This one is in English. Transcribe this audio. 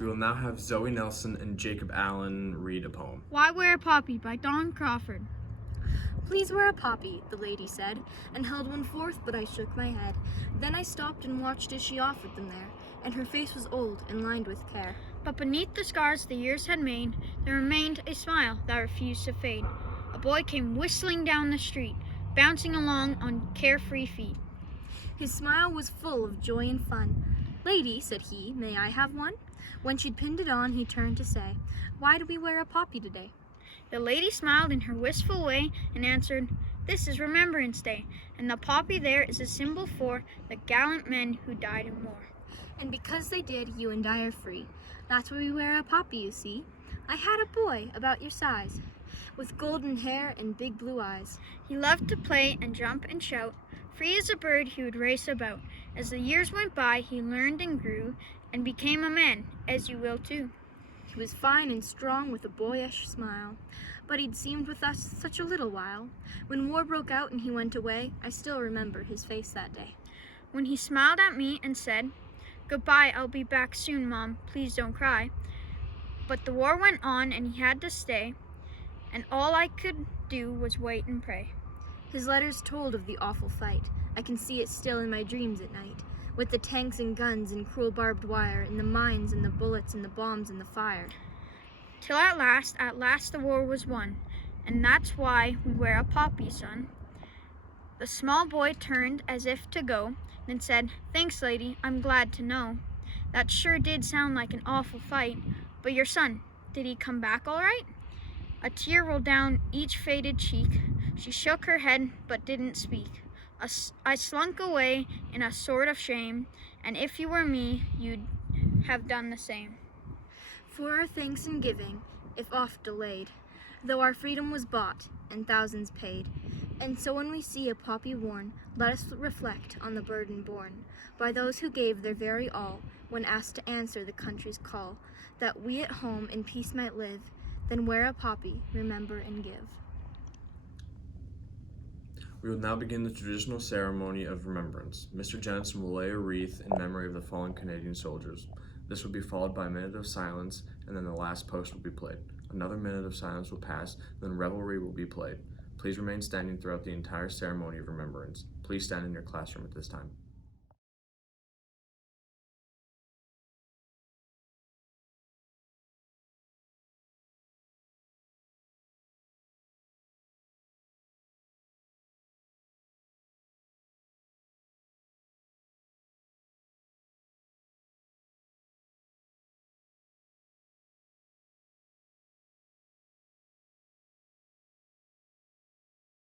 We will now have Zoe Nelson and Jacob Allen read a poem. Why Wear a Poppy by Dawn Crawford. Please wear a poppy, the lady said, and held one forth, but I shook my head. Then I stopped and watched as she offered them there, and her face was old and lined with care. But beneath the scars the years had made, there remained a smile that refused to fade. A boy came whistling down the street, bouncing along on carefree feet. His smile was full of joy and fun. Lady, said he, may I have one? When she'd pinned it on, he turned to say, why do we wear a poppy today? The lady smiled in her wistful way and answered, this is Remembrance Day, and the poppy there is a symbol for the gallant men who died in war. And because they did, you and I are free. That's why we wear a poppy, you see. I had a boy about your size, with golden hair and big blue eyes. He loved to play and jump and shout. Free as a bird he would race about. As the years went by, he learned and grew, and became a man, as you will too. He was fine and strong with a boyish smile, but he'd seemed with us such a little while. When war broke out and he went away, I still remember his face that day. When he smiled at me and said, goodbye, I'll be back soon, Mom, please don't cry. But the war went on and he had to stay, and all I could do was wait and pray. His letters told of the awful fight. I can see it still in my dreams at night, with the tanks and guns and cruel barbed wire, and the mines and the bullets and the bombs and the fire. Till at last the war was won, and that's why we wear a poppy, son. The small boy turned as if to go, then said, thanks, lady, I'm glad to know. That sure did sound like an awful fight, but your son, did he come back all right? A tear rolled down each faded cheek. She shook her head but didn't speak. I slunk away in a sort of shame, and if you were me, you'd have done the same. For our thanks and giving, if oft delayed, though our freedom was bought and thousands paid. And so when we see a poppy worn, let us reflect on the burden borne by those who gave their very all when asked to answer the country's call, that we at home in peace might live, then wear a poppy, remember and give. We will now begin the traditional ceremony of remembrance. Mr. Jensen will lay a wreath in memory of the fallen Canadian soldiers. This will be followed by a minute of silence, and then the last post will be played. Another minute of silence will pass, then revelry will be played. Please remain standing throughout the entire ceremony of remembrance. Please stand in your classroom at this time.